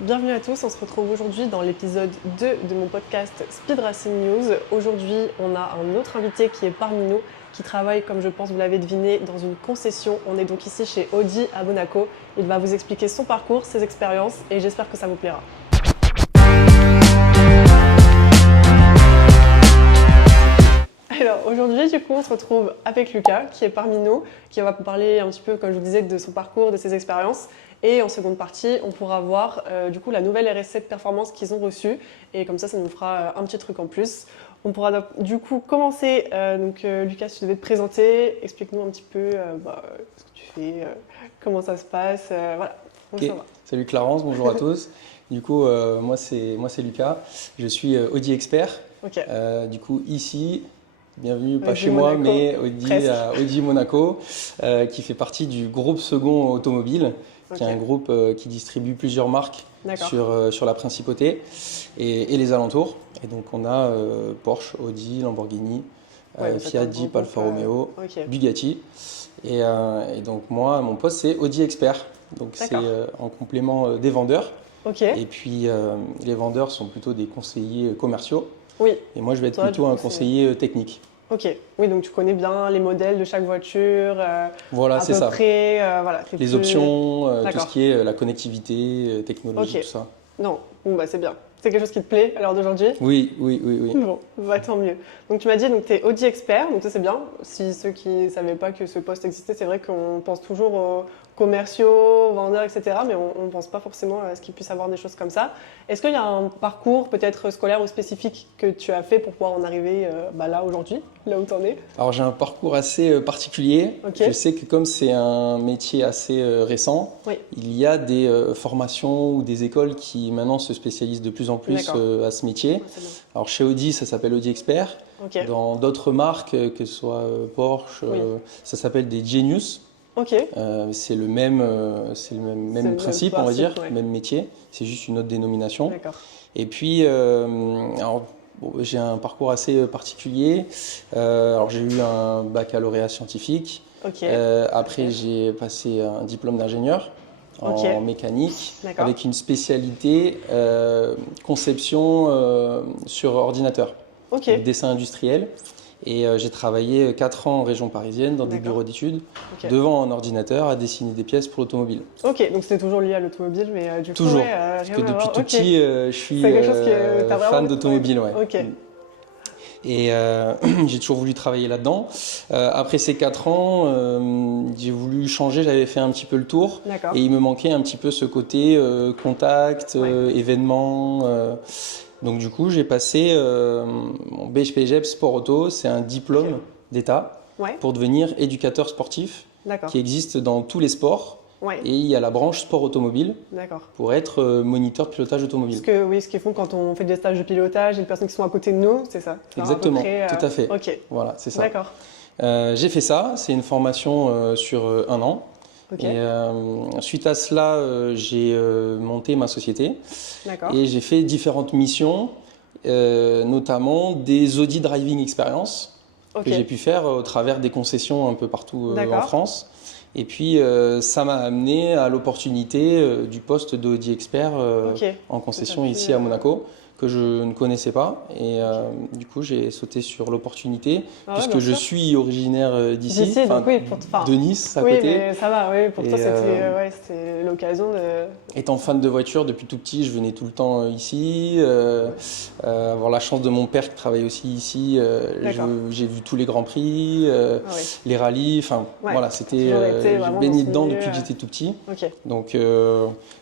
Bienvenue à tous, on se retrouve aujourd'hui dans l'épisode 2 de mon podcast Speed Racing News. Aujourd'hui, on a un autre invité qui est parmi nous, qui travaille, comme je pense vous l'avez deviné, dans une concession. On est donc ici chez Audi à Monaco. Il va vous expliquer son parcours, ses expériences et j'espère que ça vous plaira. Alors aujourd'hui, du coup, on se retrouve avec Lucas qui est parmi nous, qui va vous parler un petit peu, comme je vous disais, de son parcours, de ses expériences. Et en seconde partie, on pourra voir du coup la nouvelle RS7 Performance qu'ils ont reçue. Et comme ça nous fera un petit truc en plus. On pourra du coup commencer. Lucas, tu devais te présenter. Explique-nous un petit peu ce que tu fais, comment ça se passe. Voilà, on Okay. Salut Clarence, bonjour à tous. Du coup, moi c'est Lucas. Je suis Audi expert. Ok. Du coup, ici, bienvenue pas Audi chez moi, Monaco, mais Audi à Audi Monaco, qui fait partie du groupe Second Automobile, qui est un groupe qui distribue plusieurs marques sur la principauté et les alentours. Et donc on a Porsche, Audi, Lamborghini, Fiat, Jeep, Alfa Romeo, Bugatti. Et donc moi, mon poste c'est Audi expert. Donc c'est en complément des vendeurs. Et puis les vendeurs sont plutôt des conseillers commerciaux. Oui. Et moi je vais être plutôt un conseiller technique. Ok, oui, donc tu connais bien les modèles de chaque voiture, voilà, c'est ça. À peu près, voilà, les options, tout ce qui est la connectivité, technologie, tout ça. Non, bon, bah, c'est bien. C'est quelque chose qui te plaît à l'heure d'aujourd'hui? Oui. Bon, bah, tant mieux. Donc tu m'as dit que tu es Audi expert, donc ça c'est bien. Si ceux qui ne savaient pas que ce poste existait, c'est vrai qu'on pense toujours aux commerciaux, vendeurs, etc. Mais on ne pense pas forcément à ce qu'ils puissent avoir des choses comme ça. Est-ce qu'il y a un parcours peut-être scolaire ou spécifique que tu as fait pour pouvoir en arriver là aujourd'hui, là où tu en es? Alors j'ai un parcours assez particulier. Je sais que comme c'est un métier assez récent, il y a des formations ou des écoles qui maintenant se spécialisent de plus en plus à ce métier. Alors chez Audi, ça s'appelle Audi Expert. Dans d'autres marques, que ce soit Porsche, ça s'appelle des Genius. C'est le même principe, on va dire, même métier. C'est juste une autre dénomination. Et puis, j'ai un parcours assez particulier. Alors j'ai eu un baccalauréat scientifique. Après, j'ai passé un diplôme d'ingénieur en mécanique avec une spécialité conception sur ordinateur, dessin industriel. Et j'ai travaillé 4 ans en région parisienne dans des bureaux d'études, devant un ordinateur à dessiner des pièces pour l'automobile. Ok, donc c'était toujours lié à l'automobile, mais du coup, toujours, parce que depuis tout petit, je suis fan d'automobile. Et j'ai toujours voulu travailler là-dedans. Après ces 4 ans, j'ai voulu changer, j'avais fait un petit peu le tour. Et il me manquait un petit peu ce côté contact, événement. Donc du coup, j'ai passé mon BHPGEP Sport Auto, c'est un diplôme d'État pour devenir éducateur sportif qui existe dans tous les sports. Et il y a la branche sport automobile pour être moniteur pilotage automobile. Ce qu'ils font quand on fait des stages de pilotage et les personnes qui sont à côté de nous, c'est ça? Exactement, tout à fait. Voilà, c'est ça. J'ai fait ça, c'est une formation sur 1 an. Et suite à cela, j'ai monté ma société et j'ai fait différentes missions, notamment des Audi Driving Experience que j'ai pu faire au travers des concessions un peu partout en France. Et puis ça m'a amené à l'opportunité du poste d'Audi Expert en concession ici à Monaco, que je ne connaissais pas. Et du coup, j'ai sauté sur l'opportunité, puisque je suis originaire d'ici, de Nice, à côté. Oui, mais ça va, pour toi, c'était l'occasion de... Étant fan de voiture depuis tout petit, je venais tout le temps ici. Avoir la chance de mon père qui travaille aussi ici, j'ai vu tous les Grands Prix, les rallyes, voilà, c'était... j'ai baigné dedans depuis que j'étais tout petit. Donc,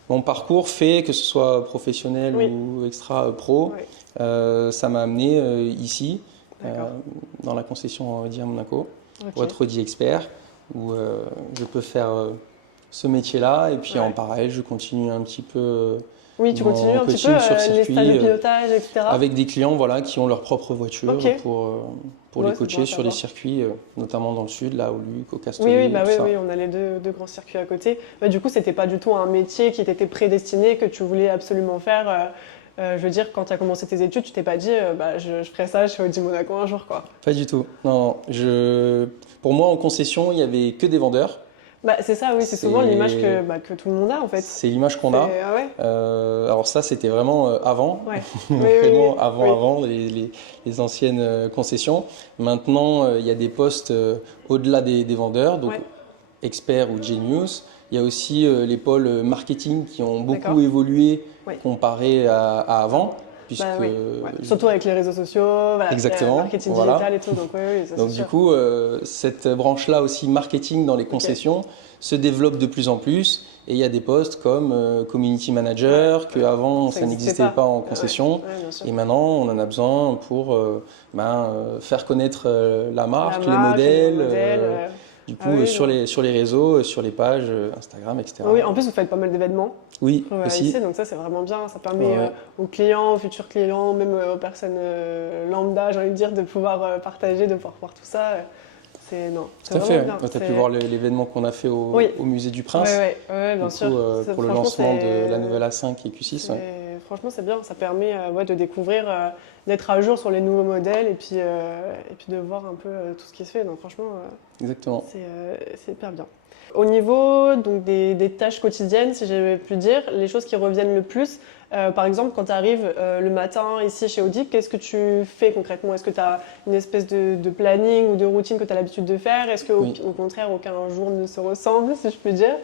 mon parcours fait, que ce soit professionnel ou extra pro, ça m'a amené ici, dans la concession Audi à Monaco, pour être Audi expert, où je peux faire ce métier-là. Et puis en parallèle, je continue un petit peu tu continues un petit peu les stages de pilotage, etc. Avec des clients qui ont leur propre voiture pour les coacher sur les circuits, notamment dans le sud, là au Luc, au Castellet. Oui, on a les deux grands circuits à côté. Du coup, c'était pas du tout un métier qui t'était prédestiné, que tu voulais absolument faire. Je veux dire, quand tu as commencé tes études, tu t'es pas dit je ferai ça chez Audi Monaco un jour, quoi. Pas du tout. Non, pour moi, en concession, il y avait que des vendeurs. Bah, c'est ça, oui, c'est souvent l'image que tout le monde a en fait. C'est l'image qu'on a. Ah ouais. Alors ça, c'était vraiment avant, ouais. vraiment avant les anciennes concessions. Maintenant, il y a des postes au-delà des vendeurs, donc experts ou genius. Il y a aussi les pôles marketing qui ont beaucoup évolué comparé à avant. Puisque... Surtout avec les réseaux sociaux, exactement, le marketing digital et tout. Donc du coup, cette branche-là aussi, marketing dans les concessions, se développe de plus en plus. Et il y a des postes comme community manager, qu'avant ça n'existait pas en concession. Et maintenant, on en a besoin pour faire connaître la marque, les modèles. Du coup, sur les réseaux, sur les pages Instagram, etc. Oui, en plus, vous faites pas mal d'événements. Oui, aussi. Ici, donc ça, c'est vraiment bien. Ça permet aux clients, aux futurs clients, même aux personnes lambda, j'ai envie de dire, de pouvoir partager, de pouvoir voir tout ça. Tout à fait. Tu as pu voir l'événement qu'on a fait au Musée du Prince. Oui, bien sûr. Pour le lancement de la nouvelle A5 et Q6. Franchement, c'est bien. Ça permet de découvrir, d'être à jour sur les nouveaux modèles et puis de voir un peu tout ce qui se fait. Donc franchement, exactement. C'est hyper bien. Au niveau donc, des tâches quotidiennes, si j'ai pu dire, les choses qui reviennent le plus, par exemple, quand tu arrives le matin ici chez Audi, qu'est-ce que tu fais concrètement? Est-ce que tu as une espèce de planning ou de routine que tu as l'habitude de faire? Est-ce qu'au contraire, aucun jour ne se ressemble, si je peux dire?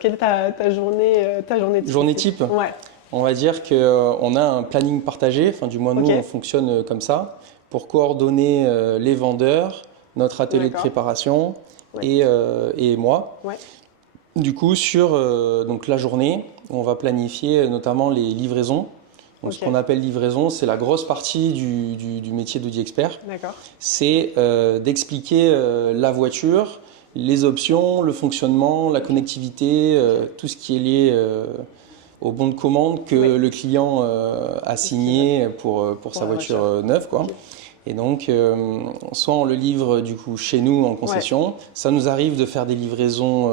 Quelle est ta journée type? Journée type? Ouais. On va dire qu'on a un planning partagé, enfin, du moins nous on fonctionne comme ça, pour coordonner les vendeurs, notre atelier de préparation et moi. Du coup, sur donc la journée, on va planifier notamment les livraisons. Donc, ce qu'on appelle livraison, c'est la grosse partie du métier d'Audi Expert. C'est d'expliquer la voiture, les options, le fonctionnement, la connectivité, tout ce qui est lié au bon de commande que le client a signé pour sa voiture neuve, quoi. Et donc, soit on le livre du coup chez nous en concession, ça nous arrive de faire des livraisons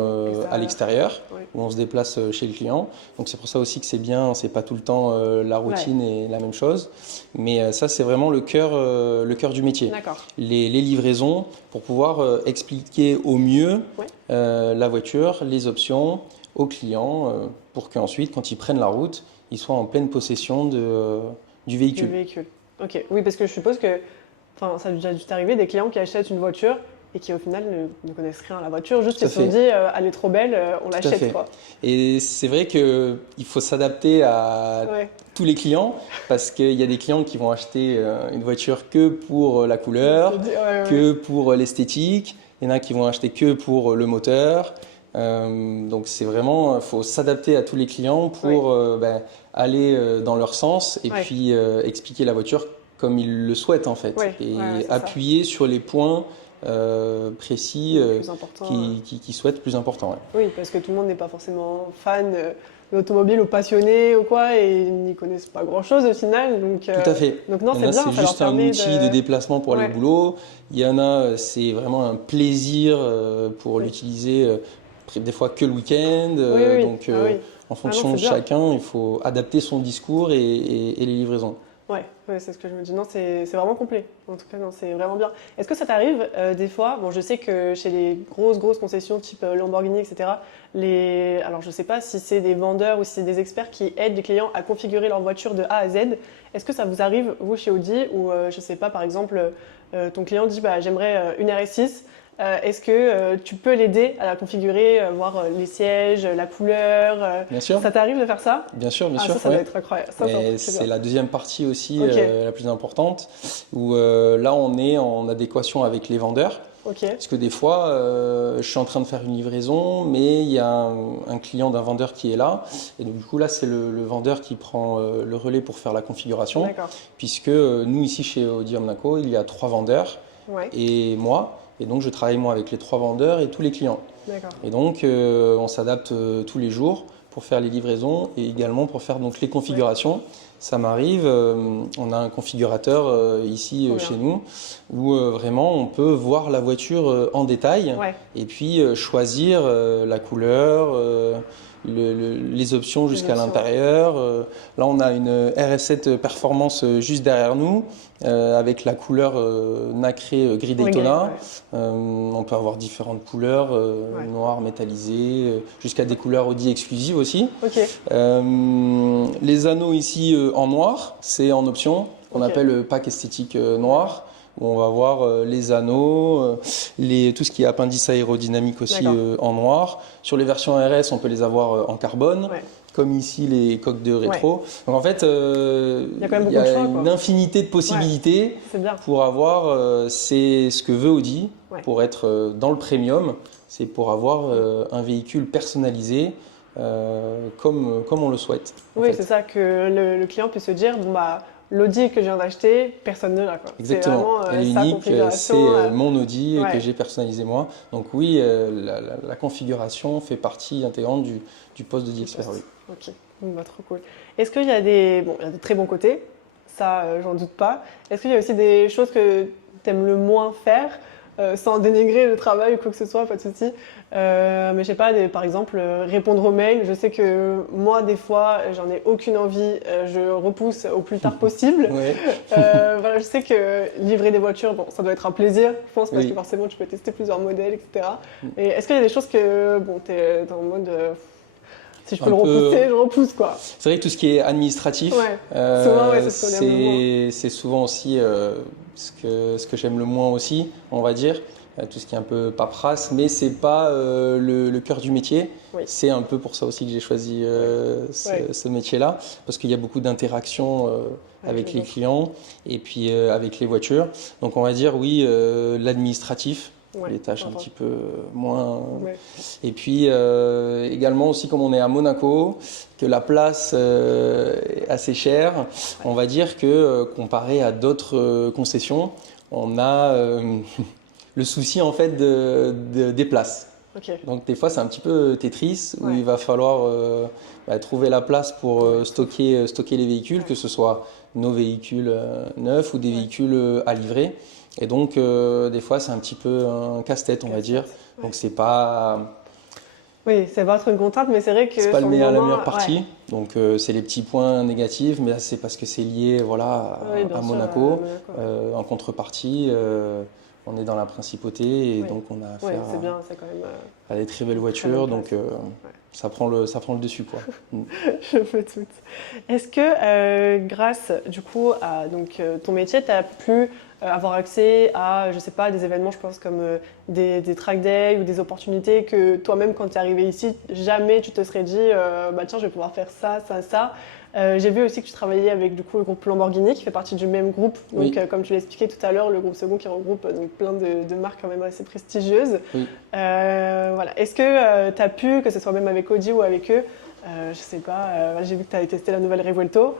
à l'extérieur, où on se déplace chez le client. Donc c'est pour ça aussi que c'est bien, c'est pas tout le temps la routine et la même chose. Mais ça, c'est vraiment le cœur du métier. Les livraisons, pour pouvoir expliquer au mieux la voiture, les options aux clients, pour qu'ensuite, quand ils prennent la route, ils soient en pleine possession du véhicule. Ok, oui, parce que je suppose que ça a déjà dû t'arriver des clients qui achètent une voiture et qui au final ne connaissent rien à la voiture, juste ils se sont dit elle est trop belle, on l'achète quoi. Et c'est vrai qu'il faut s'adapter à tous les clients, parce qu'il y a des clients qui vont acheter une voiture que pour la couleur, que pour l'esthétique, il y en a qui vont acheter que pour le moteur. Donc c'est vraiment, il faut s'adapter à tous les clients pour aller dans leur sens et puis expliquer la voiture comme ils le souhaitent en fait, et appuyer sur les points précis qui souhaitent plus importants. Oui, parce que tout le monde n'est pas forcément fan d'automobile ou passionné ou quoi, et ils n'y connaissent pas grand-chose au final. Donc, tout à fait. Donc non, c'est bien. C'est juste un outil de déplacement pour aller au boulot. Il y en a, c'est vraiment un plaisir pour l'utiliser, des fois que le week-end. Donc en fonction de chacun, il faut adapter son discours et les livraisons. Ouais, c'est ce que je me dis. Non, c'est vraiment complet. En tout cas, non, c'est vraiment bien. Est-ce que ça t'arrive des fois, bon, je sais que chez les grosses concessions type Lamborghini, etc., alors je ne sais pas si c'est des vendeurs ou si c'est des experts qui aident les clients à configurer leur voiture de A à Z. Est-ce que ça vous arrive, vous, chez Audi, ou je ne sais pas, par exemple, ton client dit j'aimerais une RS6. Est-ce que tu peux l'aider à la configurer, voir les sièges, la couleur Bien sûr. Ça t'arrive de faire ça? Bien sûr, bien sûr. Ça doit être incroyable. C'est la deuxième partie aussi la plus importante, où là on est en adéquation avec les vendeurs. Parce que des fois, je suis en train de faire une livraison, mais il y a un client d'un vendeur qui est là. Et donc du coup là, c'est le vendeur qui prend le relais pour faire la configuration. Puisque nous ici chez Audi Monaco, il y a 3 vendeurs et moi. Et donc, je travaille moi avec les 3 vendeurs et tous les clients. Et donc, on s'adapte tous les jours pour faire les livraisons et également pour faire donc, les configurations. Ça m'arrive, on a un configurateur ici chez nous où vraiment on peut voir la voiture en détail et puis choisir la couleur, les options jusqu'à l'intérieur. Là, on a une RS7 Performance juste derrière nous, avec la couleur nacrée gris Daytona. On peut avoir différentes couleurs, noir, métallisé, jusqu'à des couleurs Audi exclusives aussi. Les anneaux ici en noir, c'est en option, qu'on appelle le pack esthétique noir, où on va voir les anneaux, tout ce qui est appendice aérodynamique aussi en noir. Sur les versions RS, on peut les avoir en carbone, comme ici les coques de rétro. Donc en fait, il y a une infinité de possibilités pour avoir, c'est ce que veut Audi, pour être dans le premium, c'est pour avoir un véhicule personnalisé comme on le souhaite. Oui, c'est ça, que le client puisse se dire, bon bah, l'Audi que je viens d'acheter, personne ne l'a. Exactement, elle est unique, c'est mon Audi que j'ai personnalisé moi. Donc oui, la configuration fait partie intégrante du poste d'Audi Expert. Oui. Ok, bah, trop cool. Est-ce qu'il y a il y a de très bons côtés, ça j'en doute pas. Est-ce qu'il y a aussi des choses que tu aimes le moins faire, sans dénigrer le travail ou quoi que ce soit, pas de souci. Mais je sais pas, par exemple, répondre aux mails. Je sais que moi, des fois, j'en ai aucune envie. Je repousse au plus tard possible. Voilà, je sais que livrer des voitures, bon, ça doit être un plaisir, je pense, parce que forcément, tu peux tester plusieurs modèles, etc. Et est-ce qu'il y a des choses que, bon, tu es en mode... si je peux le repousser, je repousse, quoi. C'est vrai que tout ce qui est administratif, c'est souvent aussi ce que j'aime le moins aussi, on va dire. Tout ce qui est un peu paperasse, mais c'est pas le cœur du métier. C'est un peu pour ça aussi que j'ai choisi ce métier-là, parce qu'il y a beaucoup d'interactions avec les clients et puis avec les voitures. Donc on va dire oui, l'administratif. Les tâches un petit peu moins. Et puis également aussi, comme on est à Monaco, que la place est assez chère, on va dire que comparé à d'autres concessions, on a le souci en fait des places. Donc des fois c'est un petit peu Tetris où il va falloir trouver la place pour stocker les véhicules, que ce soit nos véhicules neufs ou des véhicules à livrer. Et donc, des fois, c'est un petit peu un casse-tête, on va dire. Donc, c'est pas... Oui, ça va être une contrainte, mais c'est vrai que... C'est pas la meilleure partie. Donc, c'est les petits points négatifs, mais là, c'est parce que c'est lié à Monaco. En contrepartie, on est dans la principauté et donc on a affaire à des très belles voitures. Donc, ça prend le dessus, quoi. Je veux tout. Est-ce que grâce du coup à ton métier, tu as pu avoir accès à, je sais pas, des événements, je pense, comme des track days ou des opportunités que toi-même, quand tu es arrivé ici, jamais tu te serais dit tiens, je vais pouvoir faire ça, ça, ça. J'ai vu aussi que tu travaillais avec du coup, le groupe Lamborghini qui fait partie du même groupe. Donc, comme tu l'as expliqué tout à l'heure, le groupe second qui regroupe plein de marques quand même assez prestigieuses. Voilà. Est-ce que tu as pu, que ce soit même avec Audi ou avec eux, je sais pas, j'ai vu que tu avais testé la nouvelle Revuelto,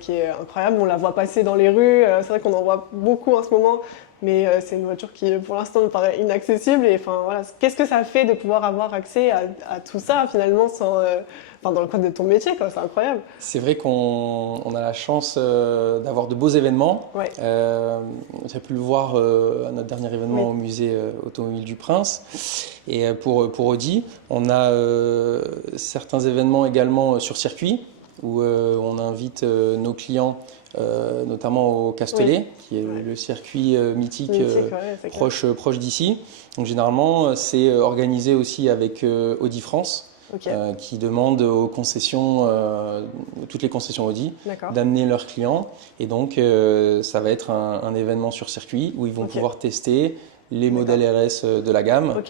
qui est incroyable. On la voit passer dans les rues. C'est vrai qu'on en voit beaucoup en ce moment, mais c'est une voiture qui, pour l'instant, me paraît inaccessible. Et voilà, qu'est-ce que ça fait de pouvoir avoir accès à tout ça, finalement, dans le cadre de ton métier, quoi. C'est incroyable. C'est vrai qu'on a la chance d'avoir de beaux événements. J'ai pu le voir à notre dernier événement au musée automobile du Prince. Et pour Audi, on a certains événements également sur circuit, où on invite nos clients, notamment au Castellet, qui est le circuit mythique proche d'ici. Donc généralement, c'est organisé aussi avec Audi France. Qui demandent aux concessions, toutes les concessions Audi, d'amener leurs clients. Et donc, ça va être un événement sur circuit où ils vont pouvoir tester les modèles RS de la gamme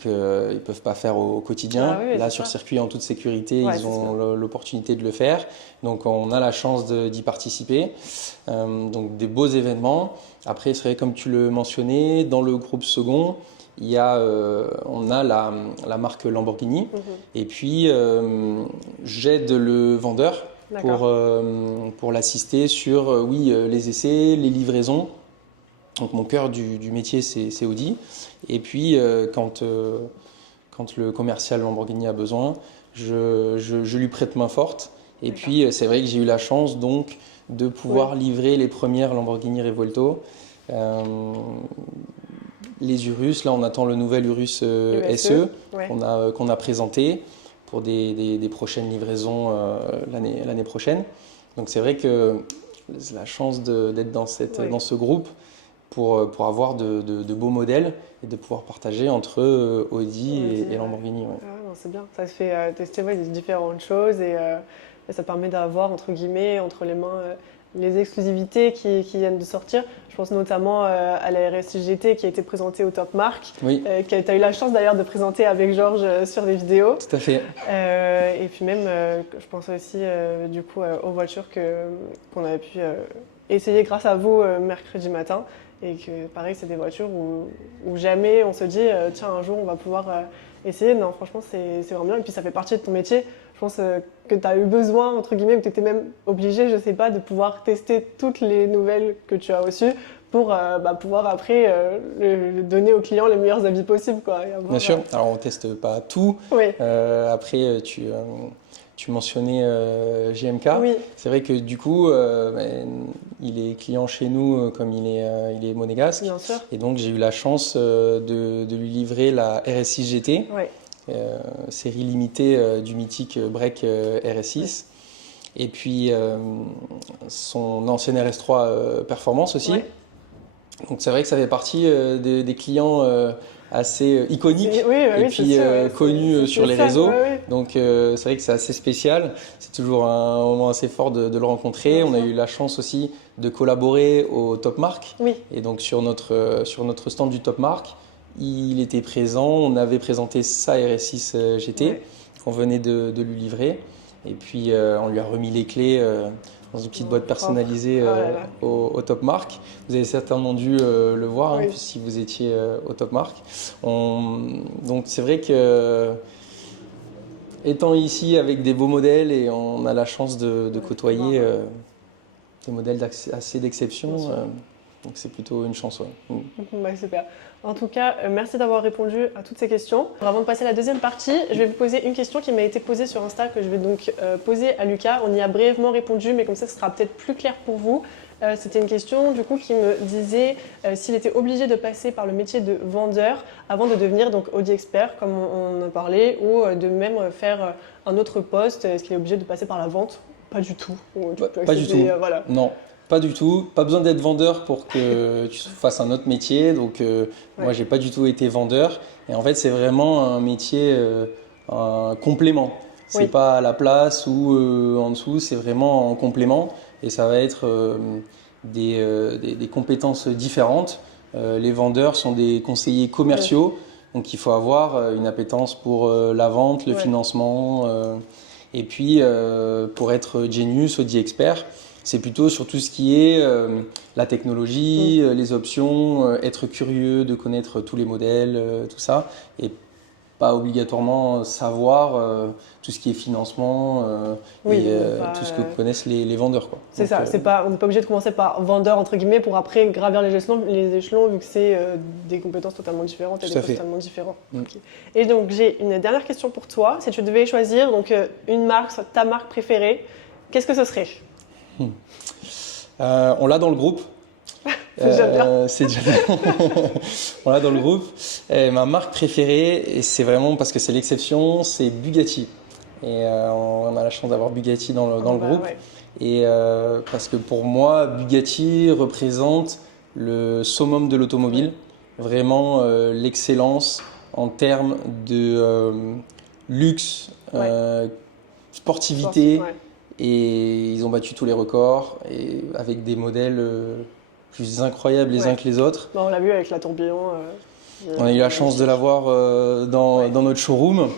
qu'ils ne peuvent pas faire au quotidien. Là, sur circuit, en toute sécurité, ils ont l'opportunité de le faire. Donc, on a la chance d'y participer. Donc, des beaux événements. Après, c'est vrai, comme tu le mentionnais, dans le groupe second, on a la marque Lamborghini et puis j'aide le vendeur pour l'assister sur les essais, les livraisons. Donc mon cœur du métier c'est Audi et puis quand le commercial Lamborghini a besoin, je lui prête main forte et puis c'est vrai que j'ai eu la chance donc de pouvoir livrer les premières Lamborghini Revuelto. Les Urus, là on attend le nouvel Urus SE qu'on a présenté pour des prochaines livraisons l'année prochaine. Donc c'est vrai que la chance d'être dans ce groupe pour avoir de beaux modèles et de pouvoir partager entre Audi et Lamborghini. Ouais. Ah, c'est bien, ça se fait tester des différentes choses et ça permet d'avoir entre guillemets entre les mains les exclusivités qui viennent de sortir. Je pense notamment à la RS6 GT qui a été présentée au Top Mark, que tu as eu la chance d'ailleurs de présenter avec Georges sur des vidéos. Tout à fait. Et puis même, je pense aussi du coup aux voitures qu'on avait pu essayer grâce à vous mercredi matin. Et que pareil, c'est des voitures où jamais on se dit tiens, un jour on va pouvoir essayer. Non, franchement, c'est vraiment bien. Et puis ça fait partie de ton métier. Je pense que tu as eu besoin, entre guillemets, ou que tu étais même obligé, je sais pas, de pouvoir tester toutes les nouvelles que tu as reçues pour pouvoir après donner aux clients les meilleurs avis possibles, quoi. Bien sûr. Alors on teste pas tout. Oui. Après, tu mentionnais GMK. Oui. C'est vrai que du coup, il est client chez nous comme il est monégasque. Bien sûr. Et donc j'ai eu la chance de lui livrer la RS6 GT, série limitée du mythique break RS6. Et puis son ancienne RS3 Performance aussi. Donc c'est vrai que ça fait partie des clients assez iconiques et puis connus sur les réseaux. Donc c'est vrai que c'est assez spécial. C'est toujours un moment assez fort de le rencontrer. On a eu la chance aussi de collaborer au Top Mark. Et donc sur notre stand du Top Mark, il était présent. On avait présenté sa RS6 GT qu'on venait de lui livrer. Et puis on lui a remis les clés dans une petite boîte personnalisée au Top Mark. Vous avez certainement dû le voir si vous étiez au Top Mark. Donc c'est vrai que étant ici avec des beaux modèles et on a la chance de côtoyer des modèles assez d'exception, donc c'est plutôt une chance. Super. En tout cas, merci d'avoir répondu à toutes ces questions. Avant de passer à la deuxième partie, je vais vous poser une question qui m'a été posée sur Insta que je vais donc poser à Lucas. On y a brièvement répondu, mais comme ça, ce sera peut-être plus clair pour vous. C'était une question du coup qui me disait s'il était obligé de passer par le métier de vendeur avant de devenir donc Audi expert, comme on en parlait, ou de même faire un autre poste. Est-ce qu'il est obligé de passer par la vente? Pas du tout. Pas du tout. Non. Pas du tout, pas besoin d'être vendeur pour que tu fasses un autre métier. Donc moi, j'ai pas du tout été vendeur. Et en fait, c'est vraiment un métier, un complément. C'est pas à la place ou en dessous, c'est vraiment en complément. Et ça va être des compétences différentes. Les vendeurs sont des conseillers commerciaux. Donc il faut avoir une appétence pour la vente, le financement. Et puis pour être Genius, Audi Expert, c'est plutôt sur tout ce qui est la technologie, les options, être curieux de connaître tous les modèles, tout ça, et pas obligatoirement savoir tout ce qui est financement tout ce que connaissent les vendeurs. C'est ça, on n'est pas obligé de commencer par vendeur entre guillemets pour après gravir les échelons vu que c'est des compétences totalement différentes et des postes totalement différents. Okay. Et donc j'ai une dernière question pour toi. Si tu devais choisir donc une marque, soit ta marque préférée, qu'est-ce que ce serait? On l'a dans le groupe. C'est déjà bien. C'est déjà bien. On l'a dans le groupe. Ma marque préférée, et c'est vraiment parce que c'est l'exception, c'est Bugatti. Et on a la chance d'avoir Bugatti dans le groupe. Et parce que pour moi, Bugatti représente le summum de l'automobile. Vraiment l'excellence en termes de luxe, sportivité. Et ils ont battu tous les records et avec des modèles plus incroyables les uns que les autres. On l'a vu avec la tourbillon. On a eu la chance de l'avoir dans notre showroom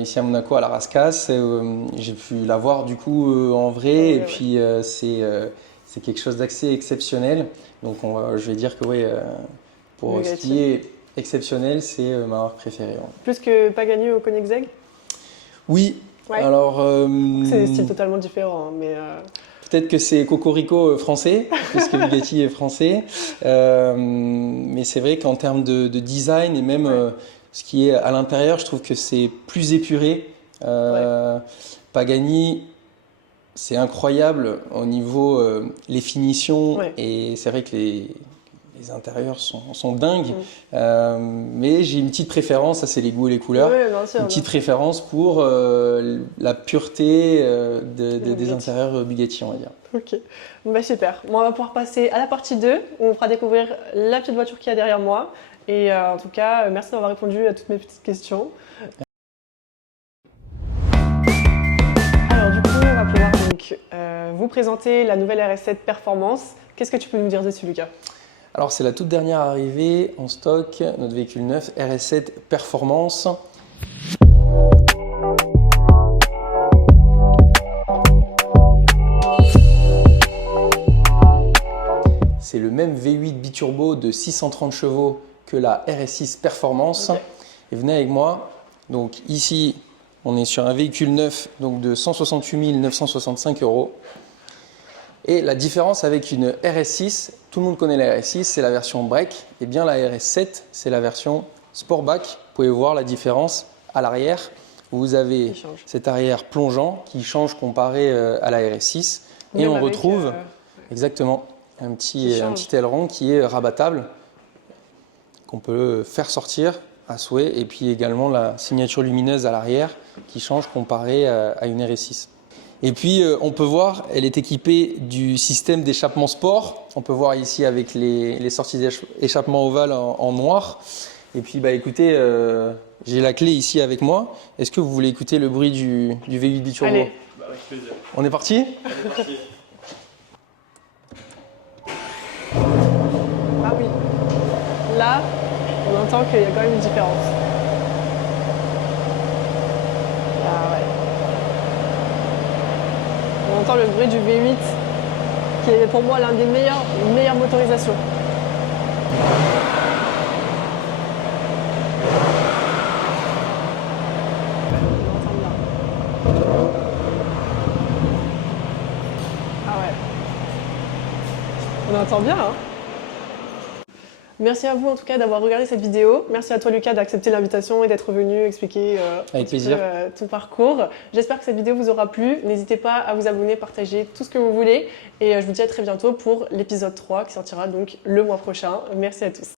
ici à Monaco à la Rascasse. J'ai pu la voir du coup en vrai et puis c'est quelque chose d'assez exceptionnel. Donc je vais dire que pour ce qui est exceptionnel, c'est ma marque préférée. Plus que Pagani ou Koenigsegg? Oui. Alors, c'est des styles totalement différents, mais peut-être que c'est Cocorico français, puisque Bugatti est français. Mais c'est vrai qu'en termes de design et même ce qui est à l'intérieur, je trouve que c'est plus épuré. Pagani, c'est incroyable au niveau les finitions et c'est vrai que les les intérieurs sont dingues. Mais j'ai une petite préférence, ça c'est les goûts et les couleurs, bien sûr, une petite préférence pour la pureté des intérieurs Bugatti, on va dire. Ok, bah, super. Bon, on va pouvoir passer à la partie 2 où on fera découvrir la petite voiture qu'il y a derrière moi. Et en tout cas, merci d'avoir répondu à toutes mes petites questions. Alors du coup, on va pouvoir donc, vous présenter la nouvelle RS7 Performance. Qu'est-ce que tu peux nous dire dessus, Lucas? Alors c'est la toute dernière arrivée en stock, notre véhicule neuf RS7 Performance. C'est le même V8 biturbo de 630 chevaux que la RS6 Performance. Okay. Et venez avec moi. Donc ici, on est sur un véhicule neuf donc de 168 965 €. Et la différence avec une RS6, tout le monde connaît la RS6, c'est la version break. Et bien la RS7, c'est la version Sportback. Vous pouvez voir la différence à l'arrière. Vous avez cet arrière plongeant qui change comparé à la RS6. Et on retrouve exactement un petit aileron qui est rabattable, qu'on peut faire sortir à souhait. Et puis également la signature lumineuse à l'arrière qui change comparé à une RS6. Et puis on peut voir, elle est équipée du système d'échappement sport. On peut voir ici avec les sorties d'échappement ovales en noir. Et puis bah écoutez, j'ai la clé ici avec moi. Est-ce que vous voulez écouter le bruit du V8 biturbo? Allez. Bah, avec plaisir. On est parti? On est parti. Ah oui. Là, on entend qu'il y a quand même une différence. Ah ouais. On entend le bruit du V8 qui est pour moi l'un des meilleures motorisations. Ah ouais. On entend bien, hein? Merci à vous en tout cas d'avoir regardé cette vidéo. Merci à toi Lucas d'accepter l'invitation et d'être venu expliquer ton parcours. J'espère que cette vidéo vous aura plu. N'hésitez pas à vous abonner, partager tout ce que vous voulez. Et je vous dis à très bientôt pour l'épisode 3 qui sortira donc le mois prochain. Merci à tous.